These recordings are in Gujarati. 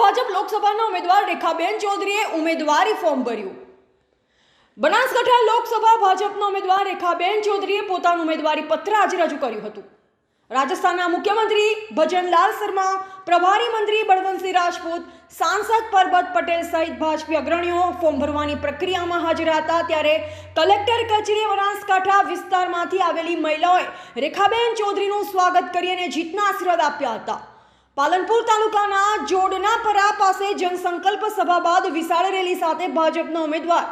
ભાજપ લોકસભાના ઉમેદવાર રેખાબેન ચૌધરીએ ઉમેદવારી ફોર્મ ભર્યું. બનાસકાંઠા લોકસભા ભાજપના ઉમેદવાર રેખાબેન ચૌધરીએ પોતાનું ઉમેદવારી પત્ર આજે રજૂ કર્યું હતું. રાજસ્થાનના મુખ્યમંત્રી ભજનલાલ શર્મા, પ્રભારી મંત્રી બળવંતસિંહ રાજપૂત, સાંસદ પરબત પટેલ સહિત ભાજપી અગ્રણીઓ ફોર્મ ભરવાની પ્રક્રિયામાં હાજર હતા ત્યારે કલેક્ટર કચેરી બનાસકાંઠા વિસ્તારમાંથી આવેલી મહિલાઓએ રેખાબેન ચૌધરીનું સ્વાગત કરી અને જીતના આશીર્વાદ આપ્યા હતા. પાલનપુર તાલુકાના જોડનાપરા પાસે જનસંકલ્પ સભા બાદ વિશાળ રેલી સાથે ભાજપના ઉમેદવાર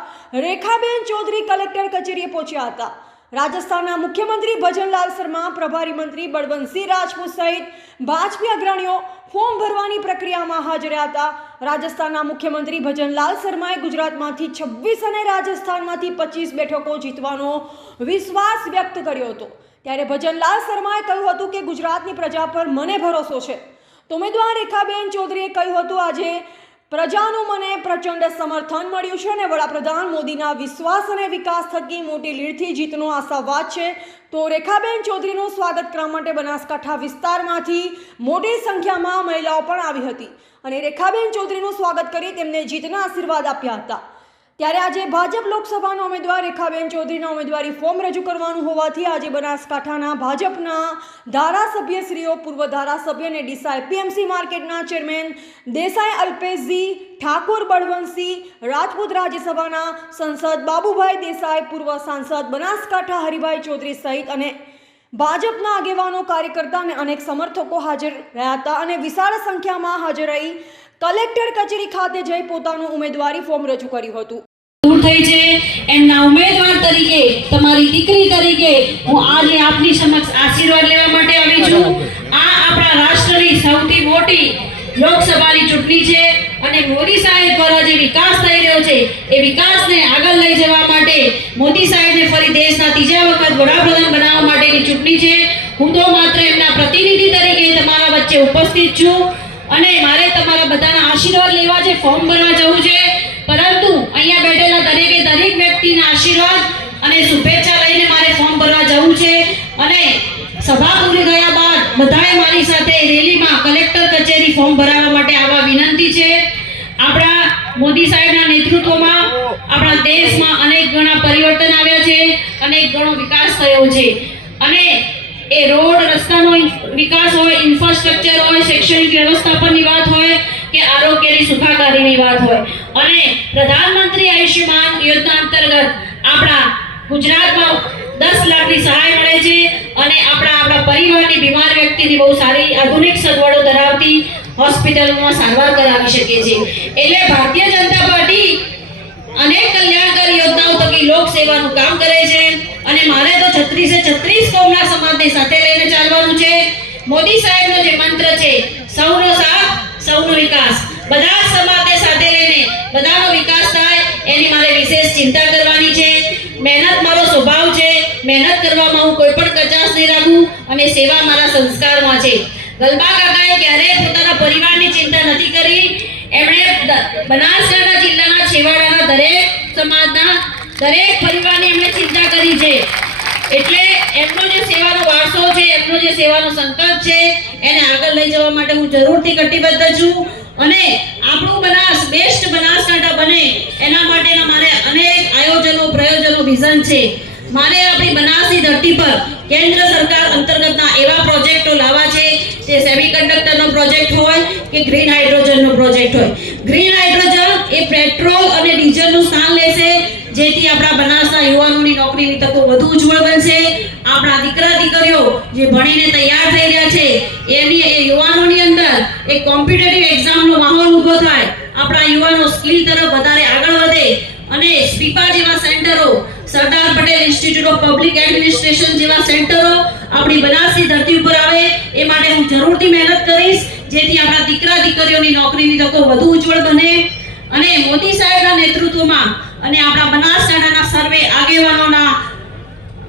રેખાબેન ચૌધરી કલેક્ટર કચેરીએ પહોંચ્યા હતા. રાજસ્થાનના મુખ્યમંત્રી ભજનલાલ શર્મા, પ્રભારી મંત્રી બળવંતસિંહ રાજપૂત સહિત ભાજપી અગ્રણીઓ ફોર્મ ભરવાની પ્રક્રિયામાં હાજર હતા. રાજસ્થાનના મુખ્યમંત્રી ભજનલાલ શર્માએ ગુજરાતમાંથી છવ્વીસ અને રાજસ્થાનમાંથી પચીસ બેઠકો જીતવાનો વિશ્વાસ વ્યક્ત કર્યો હતો. ત્યારે ભજનલાલ શર્માએ કહ્યું હતું કે ગુજરાતની પ્રજા પર મને ભરોસો છે. તો ઉમેદવાર રેખાબેન ચૌધરીએ કહ્યું હતું, આજે પ્રજાનું મને પ્રચંડ સમર્થન મળ્યું છે અને વડાપ્રધાન મોદીના વિશ્વાસ અને વિકાસ થકી મોટી લીડથી જીતનો આશાવાદ છે. તો રેખાબેન ચૌધરીનું સ્વાગત કરવા માટે બનાસકાંઠા વિસ્તારમાંથી મોટી સંખ્યામાં મહિલાઓ પણ આવી હતી. અને રેખાબેન ચૌધરીનું સ્વાગત કરી તેમને જીતના આશીર્વાદ આપ્યા હતા. ત્યારે આજે ભાજપ લોકસભાના ઉમેદવાર રેખાબેન ચૌધરીના ઉમેદવારી ફોર્મ રજૂ કરવાનું હોવાથી આજે બનાસકાંઠાના ભાજપના ધારાસભ્યશ્રીઓ પૂર્વ ધારાસભ્ય અને ડીસા એપીએમસી માર્કેટના ચેરમેન દેસાઈ અલ્પેશજી, ઠાકોર બળવંતસિંહ, રાજપૂત રાજ્યસભાના સંસદ બાબુભાઈ દેસાઈ, પૂર્વ સાંસદ બનાસકાંઠા હરિભાઈ ચૌધરી સહિત અને ભાજપના આગેવાનો, કાર્યકર્તા અને અનેક સમર્થકો હાજર રહ્યા હતા અને વિશાળ સંખ્યામાં હાજર રહી કલેક્ટર કચેરી ખાતે જઈ પોતાનું ઉમેદવારી ફોર્મ રજૂ કર્યું હતું. મોદી સાહેબ દ્વારા જે વિકાસ થઈ રહ્યો છે, એ વિકાસને આગળ લઈ જવા માટે મોદી સાહેબને ફરી દેશના ત્રીજા વખત વડાપ્રધાન બનાવવા માટેની ચૂંટણી છે. હું તો માત્ર એમના પ્રતિનિધિ તરીકે તમારા વચ્ચે ઉપસ્થિત છું અને મારે તમારા બધાના આશીર્વાદ લેવા છે, ફોર્મ ભરવા જવું છે. પરંતુ અહીંયા બેઠેલા દરેકે દરેક વ્યક્તિના આશીર્વાદ અને શુભેચ્છા લઈને મારે ફોર્મ ભરવા જવું છે. અને સભા પૂરી ગયા બાદ બધાએ મારી સાથે રેલીમાં કલેક્ટર કચેરી ફોર્મ ભરાવવા માટે આવવા વિનંતી છે. આપણા મોદી સાહેબના નેતૃત્વમાં, આપણા દેશમાં અનેક ઘણા પરિવર્તન આવ્યા છે, અનેક ઘણો વિકાસ થયો છે. અને એ રોડ, રસ્તાનો વિકાસ હોય ઇન્ફ્રાસ્ટ્રક્ચર હોય, શૈક્ષણિક વ્યવસ્થાપનની વાત હોય કે આરોગ્યની સુખાકારીની વાત હોય. અને પ્રધાનમંત્રી આયુષ્યમાન યોજના અંતર્ગત આપણા ગુજરાતમાં દસ લાખની સહાય મળે છે અને આપણા આપણા પરિવારની બીમાર વ્યક્તિની બહુ સારી આધુનિક સગવડો ધરાવતી હોસ્પિટલોમાં સારવાર કરાવી શકે છે એટલે ભારતીય જનતા પાર્ટી અનેક કલ્યાણકારી યોજનાઓ થકી લોક સેવાનું કામ કરે છે. અને મારે તો છત્રીસે છત્રીસ સમાજને સાથે લઈને ચાલવાનું છે. મોદી સાહેબનો જે મંત્ર છે, સૌનો સાથ, સૌનો વિકાસ. બધા સમાજને સાથે લઈને બધાનો વિકાસ થાય, એની મારે વિશેષ ચિંતા કરવાની છે. મહેનત મારો સ્વભાવ છે. મહેનત કરવામાં હું કોઈ પણ કચાશ નહીં રાખું અને સેવા મારા સંસ્કારમાં છે. ગલબા કાકાએ ક્યારેય પોતાના પરિવારની ચિંતા નથી કરી. એમણે બનાસકાંઠા જિલ્લાના છેવાડાના દરેક સમાજના દરેક પરિવારની એમણે ચિંતા કરી છે. એટલે એમનો જે સેવાનો વારસો છે, એમનો જે સેવાનો સંકલ્પ છે, એને આગળ લઈ જવા માટે હું જરૂરથી કટિબદ્ધ છું. અને આપણું બનાસ, બેસ્ટ બનાસકાંઠા બને, એના માટેના મારે અનેક આયોજનો, પ્રયોજનો, વિઝન છે. મારે આપણી બનાસની ધરતી પર કેન્દ્ર સરકાર અંતર્ગતના એવા પ્રોજેક્ટો લાવવા છે, જે સેમિકન્ડક્ટરનો પ્રોજેક્ટ હોય કે ગ્રીન હાઇડ્રોજનનો પ્રોજેક્ટ હોય. ગ્રીન હાઇડ્રોજન એ પેટ્રોલ જેથી આપણા બનાસના યુવાનોની નોકરીની તકો વધુ ઉજ્જવળ બનશે. આપણા દીકરા દીકરીઓ જે ભણીને તૈયાર થઈ રહ્યા છે એની એ યુવાનોની અંદર એક કોમ્પિટેટિવ એક્ઝામનો માહોલ ઊભો થાય. આપણા યુવાનો સ્કિલ તરફ વધારે આગળ વધે અને સ્પીપા જેવા સેન્ટરો, Sardar Patel institute of public administration જેવા સેન્ટરો આપણી બનાસની ધરતી ઉપર આવે. એ માટે હું જરૂરથી મહેનત કરીશ, જેથી આપણા દીકરા દીકરીઓની નોકરીની તકો વધુ ઉજ્જવળ બને. અને મોદી સાહેબના નેતૃત્વમાં અને આપણા બનાસકાંઠાના સર્વે આગેવાનોના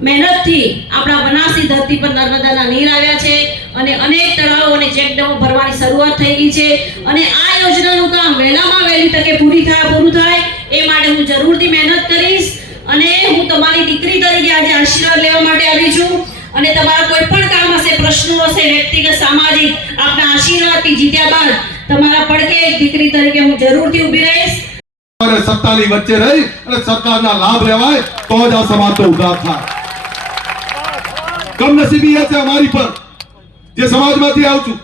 મહેનતથી આપણા બનાસની ધરતી પર નર્મદાના નીર આવ્યા છે અને અનેક તળાવો અને ચેકડેમો ભરવાની શરૂઆત થઈ ગઈ છે. અને આ યોજનાનું કામ વહેલામાં વહેલી તકે પૂરી થાય પૂરું થાય એ માટે હું જરૂરથી મહેનત કરીશ અને હું તમારી દીકરી તરીકે આજે આશીર્વાદ લેવા માટે આવી છું. અને તમારા કોઈ પણ કામ હશે, પ્રશ્નો હશે, વ્યક્તિગત, સામાજિક, આપના આશીર્વાદથી જીત્યા બાદ તમારા પડકે એક દીકરી તરીકે હું જરૂરથી ઊભી રહીશ. અને સત્તાની વચ્ચે રહી અને સરકારના લાભ લેવાય તો જ આ સમાજનો ઉદ્ધાર થાય. કમનસીબી એ છે અમારી પર. જે સમાજમાંથી આવું છું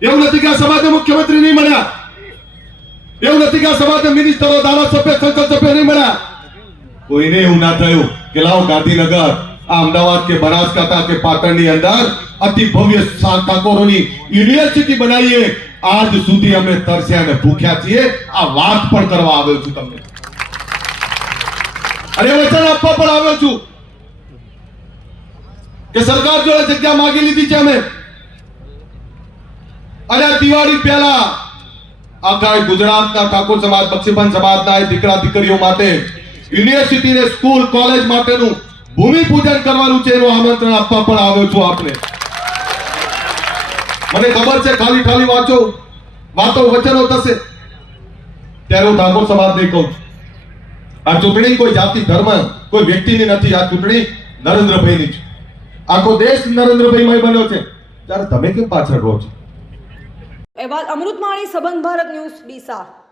એવું નથી કે આ સમાજને મુખ્યમંત્રી નહીં મળ્યા. એવું નથી કે આ સમાજને મિનિસ્ટરો ધારાસભ્ય, સંસદ સભ્ય નહીં મળ્યા. કોઈને એવું ના થયું કે લાવો ગાંધીનગર. અમદાવાદ કે બનાસકાંઠા કે પાટણની અંદર અતિ ભવ્ય ઠાકોરોની યુનિવર્સિટી બનાવીએ. આજ સુધી અમે તરસ્યા અને ભૂખ્યા છીએ. આ વાત પણ કરવા આવ્યો છું તમને. અને વચન આપવા પણ આવ્યો છું કે સરકાર જોડે જગ્યા માંગી લીધી છે અમે. અને દિવાળી પહેલા આખા ગુજરાતના ઠાકોર સમાજ બક્ષીબંધ સમાજના દીકરા દીકરીઓ માટે યુનિવર્સિટી ને સ્કૂલ, કોલેજ માટેનું ભૂમિ પૂજન કરવાનું છે એનું આમંત્રણ આપવા પણ આવ્યો છું આપને. મને ખબર છે, ખાલી ખાલી વાંચો. વાતો વચનો થશે. ત્યારે હું ઠાકોર સમાજને કહું છું. આ ચૂંટણી કોઈ જાતિ, ધર્મ, કોઈ વ્યક્તિની નથી. આ ચૂંટણી નરેન્દ્રભાઈની છે. આખો દેશ નરેન્દ્રભાઈમાં બન્યો છે. ત્યારે તમે કેમ પાછળ રહો છો? અહેવાલ અમૃત માણી સંબંધ ભારત ન્યૂઝ, ડીસા.